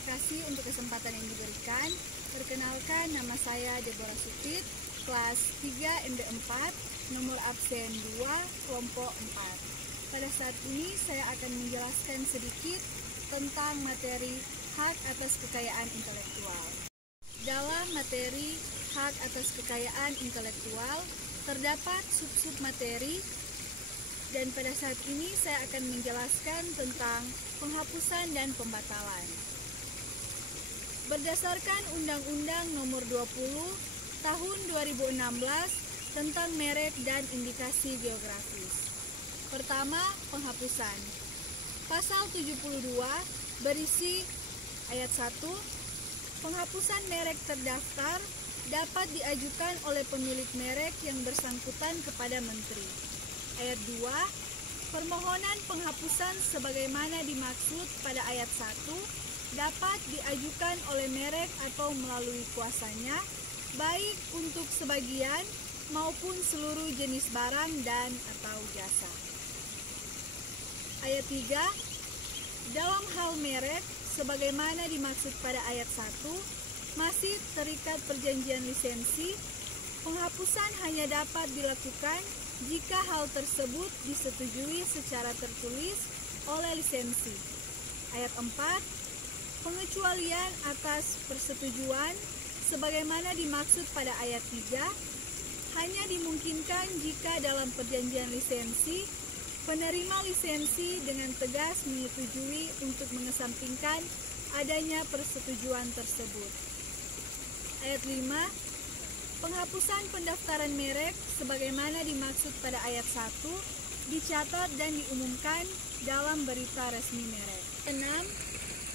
terima kasih untuk kesempatan yang diberikan. Perkenalkan, nama saya Deborah Supit, kelas 3 ND4, nomor absen 2, kelompok 4. Pada saat ini saya akan menjelaskan sedikit tentang materi hak atas kekayaan intelektual. Dalam materi hak atas kekayaan intelektual, terdapat sub-sub materi, dan pada saat ini saya akan menjelaskan tentang penghapusan dan pembatalan. Berdasarkan Undang-Undang Nomor 20 Tahun 2016 tentang merek dan indikasi geografis. Pertama, penghapusan. Pasal 72 berisi ayat 1, penghapusan merek terdaftar dapat diajukan oleh pemilik merek yang bersangkutan kepada Menteri. Ayat 2, permohonan penghapusan sebagaimana dimaksud pada ayat 1 dapat diajukan oleh merek atau melalui kuasanya, baik untuk sebagian maupun seluruh jenis barang dan atau jasa. Ayat 3, dalam hal merek sebagaimana dimaksud pada ayat 1 masih terikat perjanjian lisensi, penghapusan hanya dapat dilakukan jika hal tersebut disetujui secara tertulis oleh lisensi. Ayat 4, pengecualian atas persetujuan sebagaimana dimaksud pada ayat 3 hanya dimungkinkan jika dalam perjanjian lisensi penerima lisensi dengan tegas menyetujui untuk mengesampingkan adanya persetujuan tersebut. Ayat 5, penghapusan pendaftaran merek sebagaimana dimaksud pada ayat 1 dicatat dan diumumkan dalam berita resmi merek. 6.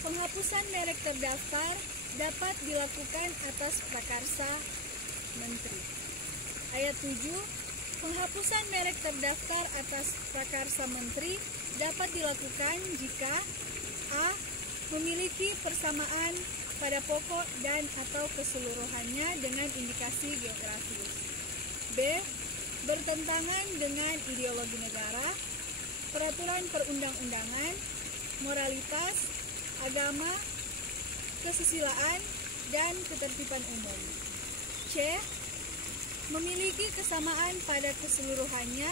Penghapusan merek terdaftar dapat dilakukan atas prakarsa Menteri. Ayat 7. Penghapusan merek terdaftar atas prakarsa Menteri dapat dilakukan jika a. memiliki persamaan pada pokok dan atau keseluruhannya dengan indikasi geografis. B. Bertentangan dengan ideologi negara, peraturan perundang-undangan, moralitas, agama, kesusilaan, dan ketertiban umum. C. Memiliki kesamaan pada keseluruhannya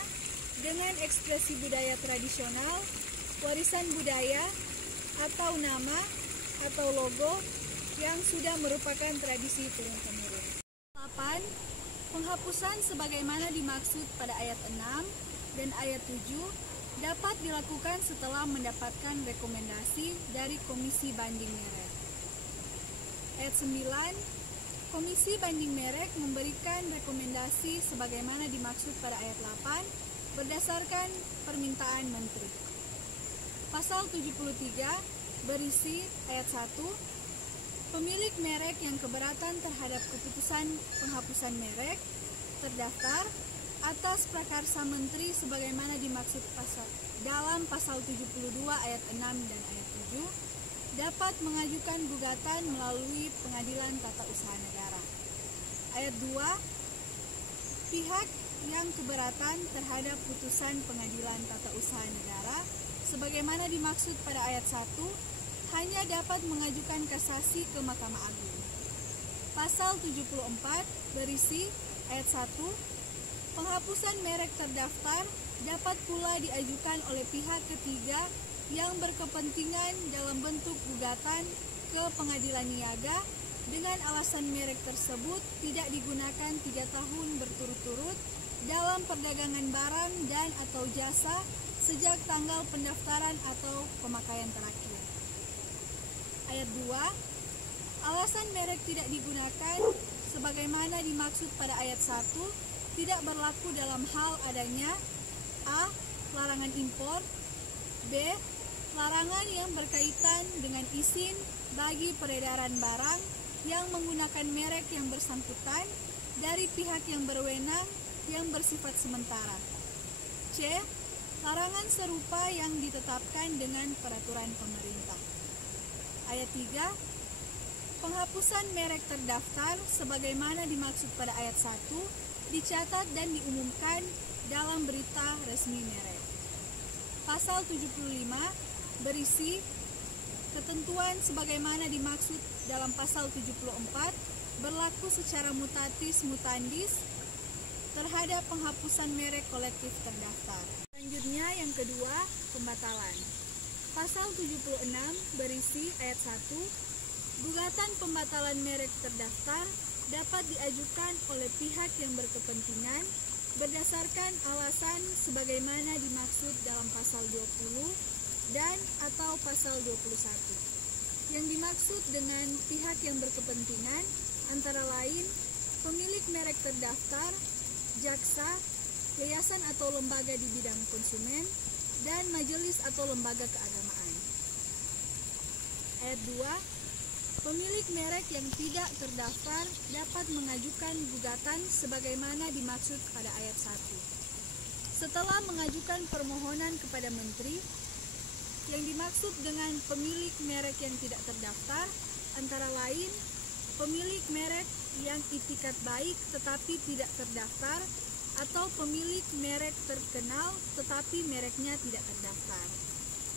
dengan ekspresi budaya tradisional, warisan budaya, atau nama atau logo yang sudah merupakan tradisi turun-temurun. 8. Penghapusan sebagaimana dimaksud pada ayat 6 dan ayat 7 dapat dilakukan setelah mendapatkan rekomendasi dari Komisi Banding Merek. Ayat 9. Komisi Banding Merek memberikan rekomendasi sebagaimana dimaksud pada ayat 8 berdasarkan permintaan Menteri. Pasal 73 berisi ayat 1, pemilik merek yang keberatan terhadap keputusan penghapusan merek terdaftar atas prakarsa Menteri sebagaimana dimaksud dalam pasal 72 ayat 6 dan ayat 7 dapat mengajukan gugatan melalui Pengadilan Tata Usaha Negara. Ayat 2, pihak yang keberatan terhadap putusan Pengadilan Tata Usaha Negara sebagaimana dimaksud pada ayat 1 hanya dapat mengajukan kasasi ke Mahkamah Agung. Pasal 74 berisi ayat 1, penghapusan merek terdaftar dapat pula diajukan oleh pihak ketiga yang berkepentingan dalam bentuk gugatan ke pengadilan niaga dengan alasan merek tersebut tidak digunakan 3 tahun berturut-turut dalam perdagangan barang dan atau jasa sejak tanggal pendaftaran atau pemakaian terakhir. Ayat 2, alasan merek tidak digunakan sebagaimana dimaksud pada ayat 1 tidak berlaku dalam hal adanya a. larangan impor, b. larangan yang berkaitan dengan izin bagi peredaran barang yang menggunakan merek yang bersangkutan dari pihak yang berwenang yang bersifat sementara, c. larangan serupa yang ditetapkan dengan peraturan pemerintah. Ayat 3, penghapusan merek terdaftar sebagaimana dimaksud pada ayat 1 dicatat dan diumumkan dalam berita resmi merek. Pasal 75 berisi Ketentuan sebagaimana dimaksud dalam pasal 74 berlaku secara mutatis mutandis terhadap penghapusan merek kolektif terdaftar. Selanjutnya yang kedua, pembatalan. Pasal 76 berisi ayat 1, gugatan pembatalan merek terdaftar dapat diajukan oleh pihak yang berkepentingan berdasarkan alasan sebagaimana dimaksud dalam pasal 20 dan atau pasal 21. Yang dimaksud dengan pihak yang berkepentingan antara lain pemilik merek terdaftar, jaksa, yayasan atau lembaga di bidang konsumen, dan majelis atau lembaga keagamaan. Ayat 2, pemilik merek yang tidak terdaftar dapat mengajukan gugatan sebagaimana dimaksud pada ayat 1. Setelah mengajukan permohonan kepada menteri, yang dimaksud dengan pemilik merek yang tidak terdaftar antara lain pemilik merek yang itikat baik tetapi tidak terdaftar atau pemilik merek terkenal tetapi mereknya tidak terdaftar.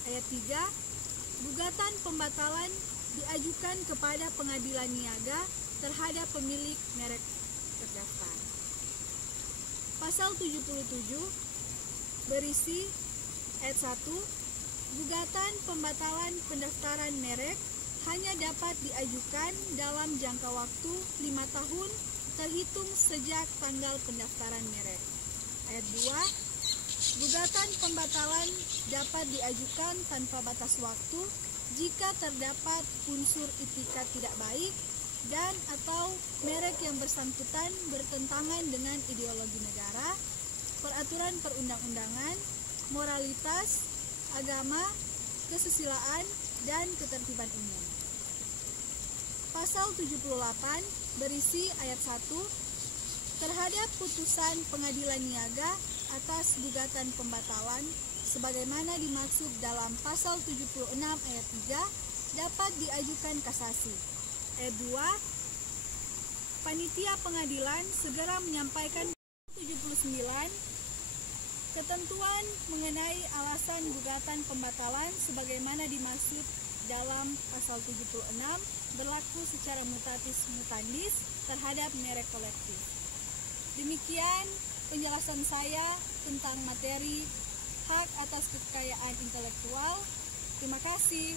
Ayat 3, gugatan pembatalan diajukan kepada pengadilan niaga terhadap pemilik merek terdaftar. Pasal 77 berisi ayat 1, gugatan pembatalan pendaftaran merek hanya dapat diajukan dalam jangka waktu 5 tahun terhitung sejak tanggal pendaftaran merek. Ayat 2, gugatan pembatalan dapat diajukan tanpa batas waktu jika terdapat unsur itikat tidak baik dan atau merek yang bersangkutan bertentangan dengan ideologi negara, peraturan perundang-undangan, moralitas, agama, kesusilaan, dan ketertiban umum. Pasal 78 berisi ayat 1, terhadap putusan pengadilan niaga atas gugatan pembatalan sebagaimana dimaksud dalam pasal 76 ayat 3 dapat diajukan kasasi. Ayat 2, panitia pengadilan segera menyampaikan 79 ketentuan mengenai alasan gugatan pembatalan sebagaimana dimaksud dalam pasal 76 berlaku secara mutatis mutandis terhadap merek kolektif. Demikian penjelasan saya tentang materi hak atas kekayaan intelektual. Terima kasih.